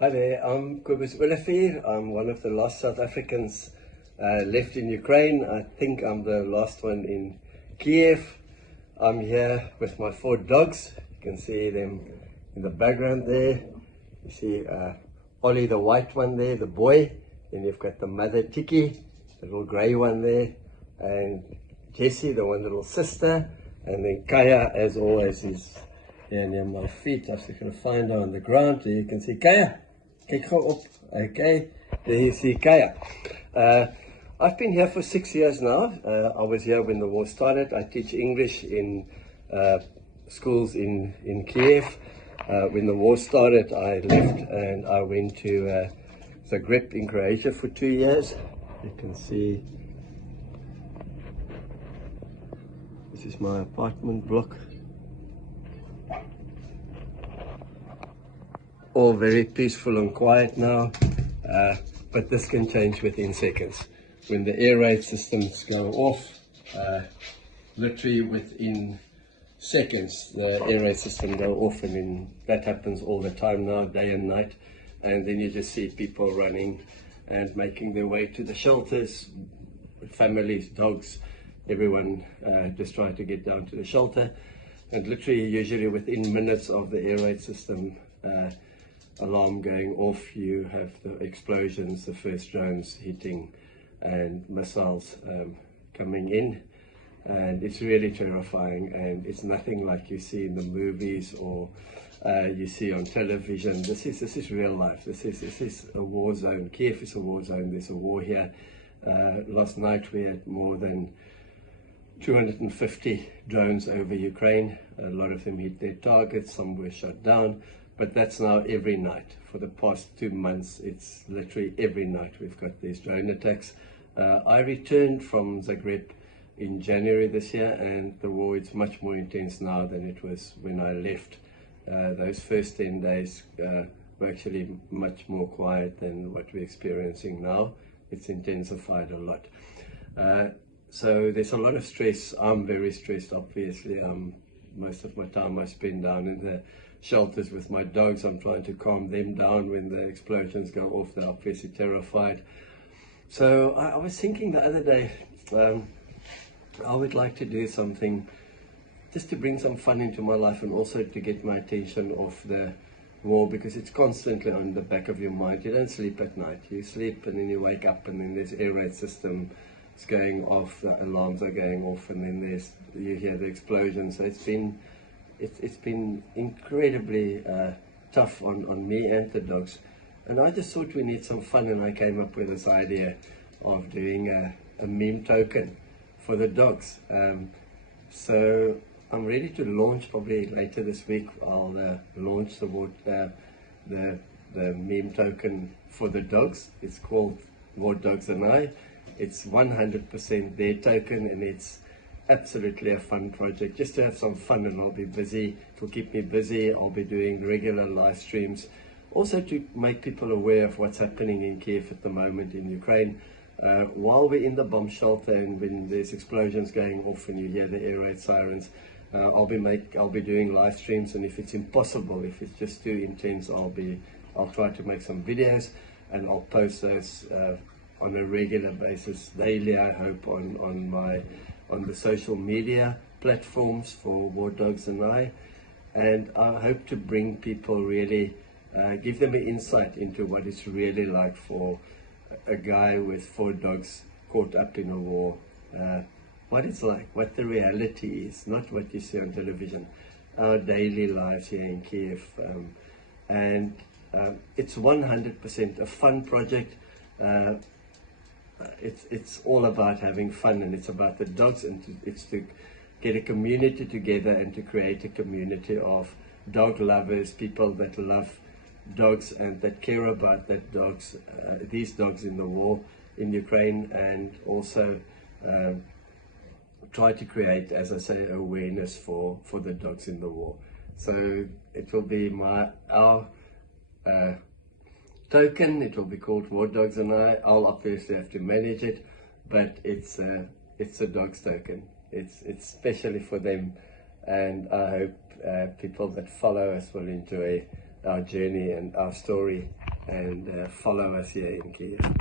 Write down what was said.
Hi there, I'm Kobus Olivier. I'm one of the last South Africans left in Ukraine. I think I'm the last one in Kyiv. I'm here with my 4 dogs. You can see them in the background there. You see Ollie, the white one there, the boy. Then you've got the mother Tiki, the little grey one there. And Jessie, the one little sister. And then Kaya, as always, is here near my feet. I'm just going to find her on the ground. There you can see Kaya. Okay, there you see Kaya. I've been here for 6 years now. I was here when the war started. I teach English in schools in Kyiv. When the war started, I left and I went to Zagreb in Croatia for 2 years. You can see this is my apartment block. All very peaceful and quiet now, but this can change within seconds. When the air raid systems go off, literally within seconds the air raid system go off, and then that happens all the time now, day and night, and then you just see people running and making their way to the shelters, families, dogs, everyone just trying to get down to the shelter. And literally usually within minutes of the air raid system alarm going off, you have the explosions, the first drones hitting and missiles coming in, and it's really terrifying, and it's nothing like you see in the movies or you see on television. This is real life. This is a war zone. Kyiv is a war zone. There's a war here. Last night we had more than 250 drones over Ukraine. A lot of them hit their targets, some were shot down. But that's now every night. For the past 2 months, it's literally every night we've got these drone attacks. I returned from Zagreb in January this year, and the war is much more intense now than it was when I left. Those first 10 days were actually much more quiet than what we're experiencing now. It's intensified a lot. So there's a lot of stress. I'm very stressed, obviously. Most of my time I spend down in the shelters with my dogs. I'm trying to calm them down when the explosions go off. They're obviously terrified. So I was thinking the other day, I would like to do something just to bring some fun into my life, and also to get my attention off the war, because it's constantly on the back of your mind. You don't sleep at night. You sleep and then you wake up, and then there's air raid system is going off, the alarms are going off, and then you hear the explosion. So it's been incredibly tough on me and the dogs, and I just thought we need some fun, and I came up with this idea of doing a meme token for the dogs. So I'm ready to launch probably later this week. I'll launch the meme token for the dogs. It's called WarDogs and I. It's 100% their token, and it's absolutely a fun project, just to have some fun, and I'll be busy. It'll keep me busy. I'll be doing regular live streams, also to make people aware of what's happening in Kyiv at the moment in Ukraine. While we're in the bomb shelter, and when there's explosions going off and you hear the air raid sirens, I'll be doing live streams, and if it's impossible, if it's just too intense, I'll try to make some videos, and I'll post those on a regular basis, daily, I hope, on the social media platforms for WarDogs and I. And I hope to bring people, really give them an insight into what it's really like for a guy with 4 dogs caught up in a war. What it's like, what the reality is, not what you see on television, our daily lives here in Kyiv. And it's 100% a fun project. It's all about having fun, and it's about the dogs, and it's to get a community together and to create a community of dog lovers, people that love dogs and that care about these dogs in the war in Ukraine, and also try to create, as I say, awareness for the dogs in the war. So it will be our token. It will be called WarDogs and I. I'll obviously have to manage it, but it's a dog's token. It's especially for them, and I hope people that follow us will enjoy our journey and our story and follow us here in Kyiv.